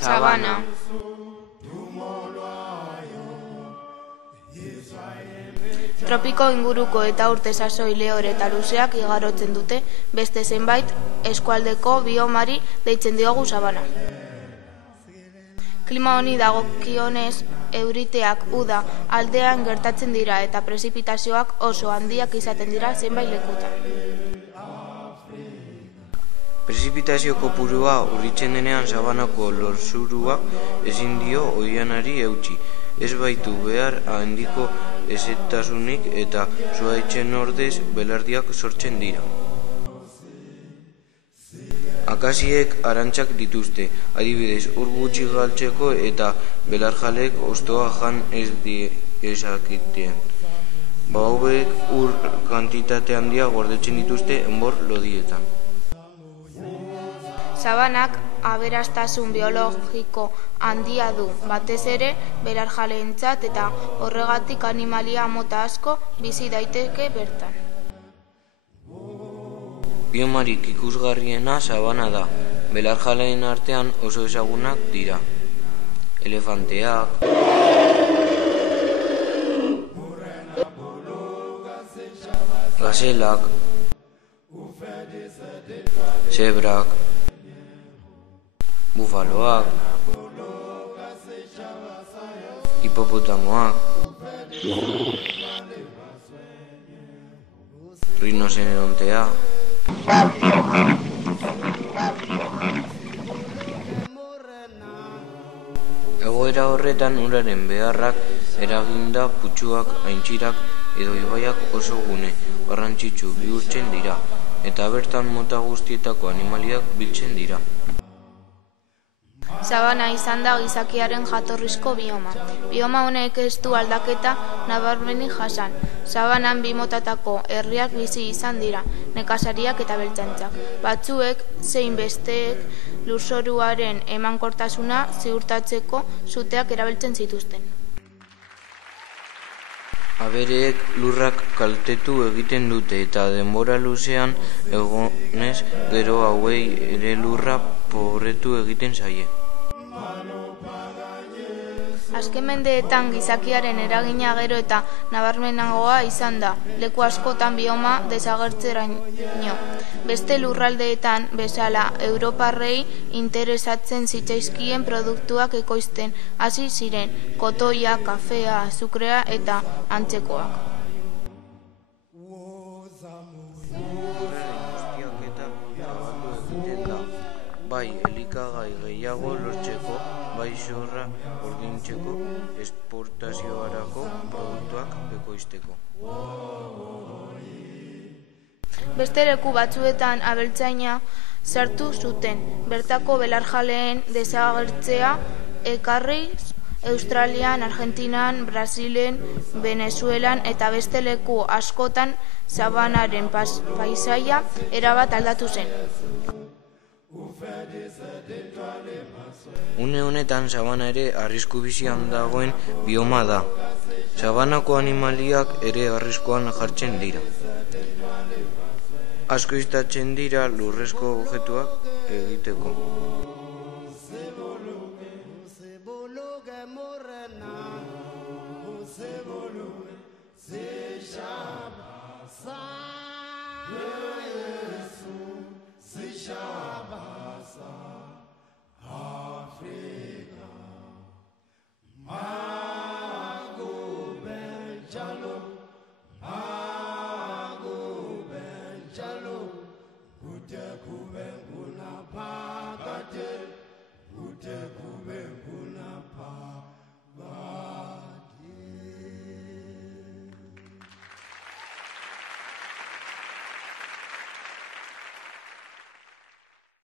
Sabana. Tropiko inguruko eta urte sasoi lehore eta luzeak igarotzen dute beste zenbait eskualdeko biomari deitzen diogu sabana. Klima honi dagokionez, euriteak uda aldean gertatzen dira eta prezipitazioak oso handiak izaten dira zenbait lekutan. Prezipitazio kopurua urritzen denean sabanako lurzoruak ezin dio oihanari eutsi. Ez baitu behar handiko hezetasunik eta zuhaitzen ordez belardiak sortzen dira. Akasiek arantzak dituzte, adibidez ur gutxi galtzeko eta belarjalek hostoa jan ez dezaketen. Hauek ur kantitate handia gordetzen dituzte enbor lodietan. Sabanak aberastasun biologiko handia du, batez ere belarjaleentzat eta horregatik animalia mota asko bizi daiteke bertan. Biomarik ikusgarriena sabana da. Belarjaleen artean oso ezagunak dira. Elefanteak, gazelak, zebrak, bufaloak, hipopotamoak, rinozerontea. Egoera horretan uraren beharrak eraginda putzuak, aintzirak edo ibaiak oso gune garrantzitsu bihurtzen dira eta bertan mota guztietako animaliak biltzen dira. Sabana izan da gizakiaren jatorrizko bioma. Bioma honek ez du aldaketa nabarmenik jasan. Sabanan bi motatako herriak bizi izan dira, nekazariak eta beltzantzak. Batzuek zein besteek lurzoruaren emankortasuna ziurtatzeko suteak erabiltzen zituzten. Abereek lurrak kaltetu egiten dute eta denbora luzean egonez gero hauei ere lurra pobretu egiten zaie. Azken mendeetan gizakiaren eragina gero eta nabarmenagoa izan da, leku askotan bioma desagertzeraino. Beste lurraldeetan bezala Europarrei interesatzen zitzaizkien produktuak ekoizten hasi ziren, kotoia, kafea, azukrea eta antzekoak. Bai elikagai gehiago lortzeko, bai zorra ordaintzeko, esportaziorako produktuak ekoizteko. Beste leku batzuetan abeltzaina sartu zuten, bertako belarjaleen desagertzea ekarriz Australian, Argentinan, Brasilen, Venezuelan eta beste leku askotan sabanaren paisaia erabat aldatu zen. Une honetan sabana ere arrisku bizian dagoen bioma da. Sabanako animaliak ere arriskuan jartzen dira. Asko istatzen dira lurrezko objektuak egiteko. Jalo,